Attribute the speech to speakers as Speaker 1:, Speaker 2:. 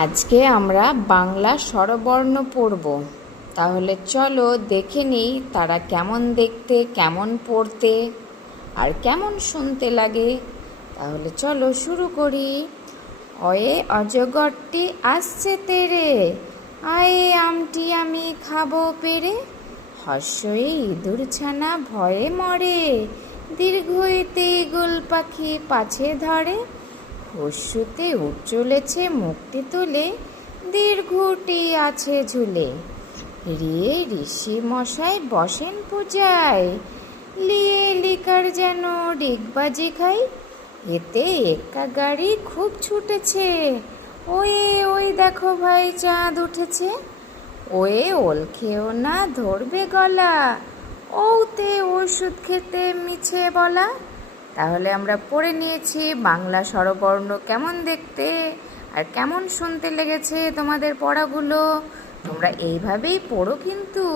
Speaker 1: আজকে আমরা বাংলা স্বরবর্ণ পড়ব। তাহলে চলো দেখে নিই তারা কেমন দেখতে, কেমন পড়তে, আর কেমন শুনতে লাগে। তাহলে চলো শুরু করি। অয়ে অজগরটি আসছে তেরে, আয়ে আমটি আমি খাব পেরে। হর্ষয়ে ইঁদুর ছানা ভয়ে মরে দীর্ঘইতে গোল পাখি পাছে ধরে। হস্যুতে উঠ চলেছে মুক্তি তুলে, দীর্ঘটি আছে ঝুলে। রিয়ে ঋষি মশাই বসেন পূজায়, লিয়ে লিকার যেন ডিগবাজি খাই। এতে একা গাড়ি খুব ছুটেছে। ওয়ে, ওই দেখো ভাই, চাঁদ উঠেছে। ওয়ে, ওল খেও না, ধরবে গলা। ওতে ওষুধ খেতে মিছে বলা। তাহলে আমরা পড়ে নিয়েছি বাংলা স্বরবর্ণ কেমন দেখতে আর কেমন শুনতে লেগেছে তোমাদের পড়াগুলো। তোমরা এইভাবেই পড়ো কিন্তু।